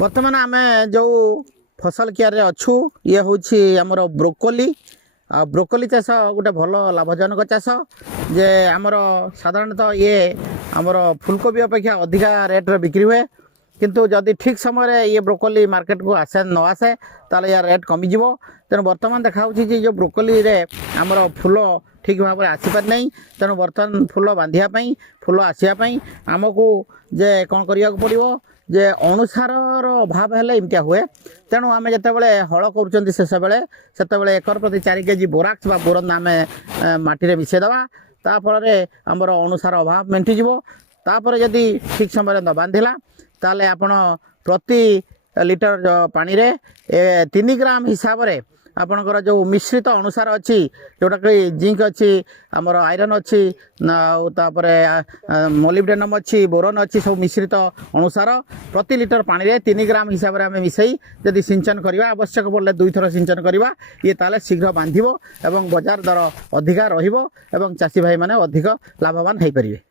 बर्तमान आम जो फसल कियार अच्छू ये हूँ आमर ब्रोकोली ब्रोकोली चाष गोटे भल लाभजनक चाष जे आमर साधारणतः ये आमर फुलकोबी अपेक्षा अधिका रेट्रे बिक्री हुए किंतु जदि ठीक समय ये ब्रोकोली मार्केट को आसे न आसे ताले यार रेट कमिज तेणु बर्तमान देखा जो ब्रोकोली रे आमर फूल ठीक भाव में आसीपार नहीं तेणु बर्तमान फूल बांधापी फूल आसापी आमको जे कौन करने पड़ो जे अणुसार अभाव है इमतिया हुए तेणु आम जिते हल कर शेष बेले से एकर प्रति 4 केजी बोराक्स बा बोरन आम माटी मिसेदेवा ताफल आमर अणुसार अभाव मेटिज तापर जदि ठीक समय न बांधिला ताले आपण प्रति लिटर पानी रे 3 ग्राम हिसाब से आपणकर जो मिश्रित अनुसार अच्छी जोटा कि जिंक अच्छी आमर आयरन अच्छी मोलिब्डेनम अच्छी बोरन अच्छी सब मिश्रित अनुसार प्रति लिटर पानी रे 3 ग्राम हिसाब से आम मिसई जदि सिंचन करवा आवश्यक पड़े 2 थर सिंचन करवा ये ताले शीघ्र बांधिबो एवं बाजार दर अधिका रहिबो एवं चाषी भाई माने अधिक लाभवान हो पारिबे।